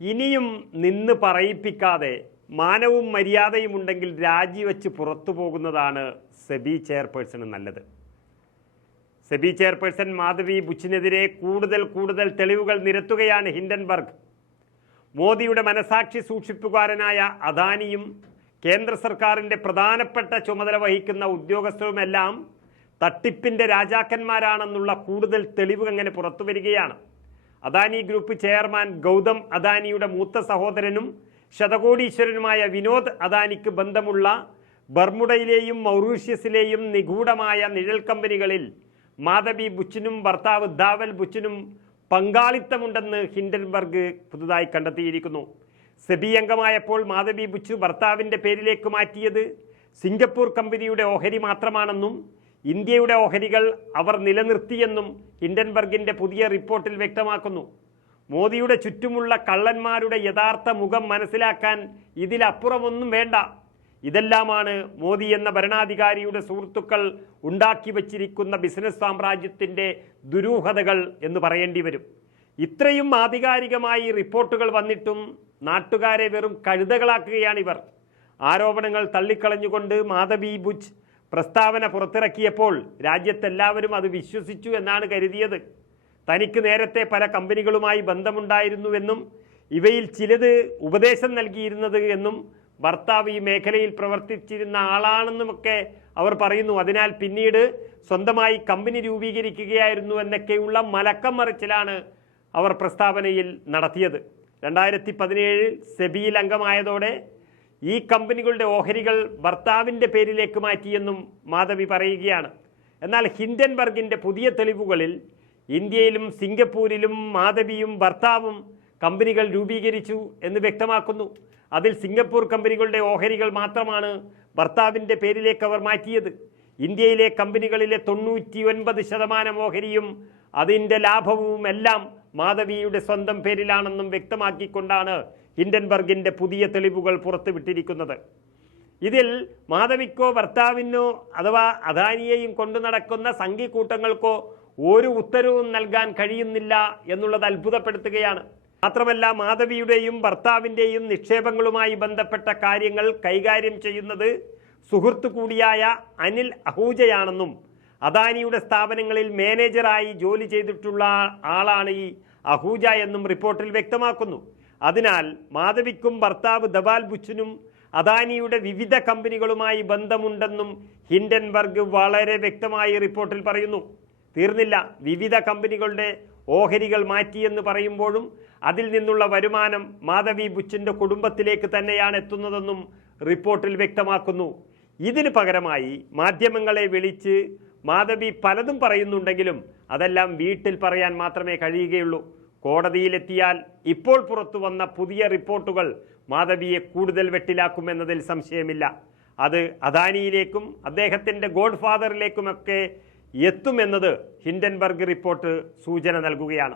ഇനിയും നിന്ന് പറയിപ്പിക്കാതെ മാനവും മര്യാദയും ഉണ്ടെങ്കിൽ രാജിവെച്ച് പുറത്തു പോകുന്നതാണ് സെബി ചെയർപേഴ്സണ് നല്ലത്. സെബി ചെയർപേഴ്സൺ മാധവി ബുച്ചിനെതിരെ കൂടുതൽ തെളിവുകൾ നിരത്തുകയാണ് ഹിൻഡൻബർഗ്. മോദിയുടെ മനസാക്ഷി സൂക്ഷിപ്പുകാരനായ അദാനിയും കേന്ദ്ര സർക്കാരിൻ്റെ പ്രധാനപ്പെട്ട ചുമതല വഹിക്കുന്ന ഉദ്യോഗസ്ഥരുമെല്ലാം തട്ടിപ്പിൻ്റെ രാജാക്കന്മാരാണെന്നുള്ള കൂടുതൽ തെളിവ് അങ്ങനെ പുറത്തു വരികയാണ്. അദാനി ഗ്രൂപ്പ് ചെയർമാൻ ഗൗതം അദാനിയുടെ മൂത്ത സഹോദരനും ശതകോടീശ്വരനുമായ വിനോദ് അദാനിക്ക് ബന്ധമുള്ള ബർമുഡയിലെയും മൗറീഷ്യസിലെയും നിഗൂഢമായ നിഴൽ കമ്പനികളിൽ മാധവി ബുച്ചിനും ഭർത്താവ് ധാവൽ ബുച്ചിനും പങ്കാളിത്തമുണ്ടെന്ന് ഹിൻഡൻബർഗ് പുതുതായി കണ്ടെത്തിയിരിക്കുന്നു. സെബി അംഗമായപ്പോൾ മാധവി ബുച്ച് ഭർത്താവിൻ്റെ പേരിലേക്ക് മാറ്റിയത് സിംഗപ്പൂർ കമ്പനിയുടെ ഓഹരി മാത്രമാണെന്നും ഇന്ത്യയുടെ ഓഹരികൾ അവർ നിലനിർത്തിയെന്നും ഹിൻഡൻബർഗിൻ്റെ പുതിയ റിപ്പോർട്ടിൽ വ്യക്തമാക്കുന്നു. മോദിയുടെ ചുറ്റുമുള്ള കള്ളന്മാരുടെ യഥാർത്ഥ മുഖം മനസ്സിലാക്കാൻ ഇതിലപ്പുറമൊന്നും വേണ്ട. ഇതെല്ലാമാണ് മോദി എന്ന ഭരണാധികാരിയുടെ സുഹൃത്തുക്കൾ ഉണ്ടാക്കി വച്ചിരിക്കുന്ന ബിസിനസ് സാമ്രാജ്യത്തിൻ്റെ ദുരൂഹതകൾ എന്ന് പറയേണ്ടി വരും. ഇത്രയും ആധികാരികമായി റിപ്പോർട്ടുകൾ വന്നിട്ടും നാട്ടുകാരെ വെറും കഴുതകളാക്കുകയാണിവർ. ആരോപണങ്ങൾ തള്ളിക്കളഞ്ഞുകൊണ്ട് മാധവി ബുച്ച് പ്രസ്താവന പുറത്തിറക്കിയപ്പോൾ രാജ്യത്തെല്ലാവരും അത് വിശ്വസിച്ചു എന്നാണ് കരുതിയത്. തനിക്ക് നേരത്തെ പല കമ്പനികളുമായി ബന്ധമുണ്ടായിരുന്നുവെന്നും ഇവയിൽ ചിലത് ഉപദേശം നൽകിയിരുന്നത് എന്നും ഭർത്താവ് ഈ മേഖലയിൽ പ്രവർത്തിച്ചിരുന്ന ആളാണെന്നുമൊക്കെ അവർ പറയുന്നു. അതിനാൽ പിന്നീട് സ്വന്തമായി കമ്പനി രൂപീകരിക്കുകയായിരുന്നു എന്നൊക്കെയുള്ള മലക്കം മറിച്ചിലാണ് അവർ പ്രസ്താവനയിൽ നടത്തിയത്. 2017 സെബിയിൽ അംഗമായതോടെ ഈ കമ്പനികളുടെ ഓഹരികൾ ഭർത്താവിൻ്റെ പേരിലേക്ക് മാറ്റിയെന്നും മാധവി പറയുകയാണ്. എന്നാൽ ഹിൻഡൻബർഗിൻ്റെ പുതിയ തെളിവുകളിൽ ഇന്ത്യയിലും സിംഗപ്പൂരിലും മാധവിയും ഭർത്താവും കമ്പനികൾ രൂപീകരിച്ചു എന്ന് വ്യക്തമാക്കുന്നു. അതിൽ സിംഗപ്പൂർ കമ്പനികളുടെ ഓഹരികൾ മാത്രമാണ് ഭർത്താവിൻ്റെ പേരിലേക്ക് അവർ മാറ്റിയത്. ഇന്ത്യയിലെ കമ്പനികളിലെ 99% ഓഹരിയും അതിൻ്റെ ലാഭവും എല്ലാം മാധവിയുടെ സ്വന്തം പേരിലാണെന്നും വ്യക്തമാക്കിക്കൊണ്ടാണ് ഹിൻഡൻബർഗിൻ്റെ പുതിയ തെളിവുകൾ പുറത്തുവിട്ടിരിക്കുന്നത്. ഇതിൽ മാധവിക്കോ ഭർത്താവിനോ അഥവാ അദാനിയെയും കൊണ്ടു നടക്കുന്ന സംഘിക്കൂട്ടങ്ങൾക്കോ ഒരു ഉത്തരവും നൽകാൻ കഴിയുന്നില്ല എന്നുള്ളത് അത്ഭുതപ്പെടുത്തുകയാണ്. മാത്രമല്ല മാധവിയുടെയും ഭർത്താവിൻ്റെയും നിക്ഷേപങ്ങളുമായി ബന്ധപ്പെട്ട കാര്യങ്ങൾ കൈകാര്യം ചെയ്യുന്നത് സുഹൃത്തു കൂടിയായ അനിൽ അഹൂജയാണെന്നും അദാനിയുടെ സ്ഥാപനങ്ങളിൽ മാനേജറായി ജോലി ചെയ്തിട്ടുള്ള ആളാണ് ഈ അഹൂജ എന്നും റിപ്പോർട്ടിൽ വ്യക്തമാക്കുന്നു. അതിനാൽ മാധവിക്കും ഭർത്താവ് ധവാൽ ബുച്ചിനും അദാനിയുടെ വിവിധ കമ്പനികളുമായി ബന്ധമുണ്ടെന്നും ഹിൻഡൻബർഗ് വളരെ വ്യക്തമായി റിപ്പോർട്ടിൽ പറയുന്നു. തീർന്നില്ല, വിവിധ കമ്പനികളുടെ ഓഹരികൾ മാറ്റിയെന്ന് പറയുമ്പോഴും അതിൽ നിന്നുള്ള വരുമാനം മാധവി ബുച്ചിൻ്റെ കുടുംബത്തിലേക്ക് തന്നെയാണ് എത്തുന്നതെന്നും റിപ്പോർട്ടിൽ വ്യക്തമാക്കുന്നു. ഇതിന് പകരമായി മാധ്യമങ്ങളെ വിളിച്ച് മാധവി പലതും പറയുന്നുണ്ടെങ്കിലും അതെല്ലാം വീട്ടിൽ പറയാൻ മാത്രമേ കഴിയുകയുള്ളൂ. കോടതിയിലെത്തിയാൽ ഇപ്പോൾ പുറത്തു വന്ന പുതിയ റിപ്പോർട്ടുകൾ മാധവിയെ കൂടുതൽ വെട്ടിലാക്കുമെന്നതിൽ സംശയമില്ല. അത് അദാനിയിലേക്കും അദ്ദേഹത്തിൻ്റെ ഗോഡ് ഫാദറിലേക്കുമൊക്കെ എത്തുമെന്നത് ഹിൻഡൻബർഗ് റിപ്പോർട്ട് സൂചന നൽകുകയാണ്.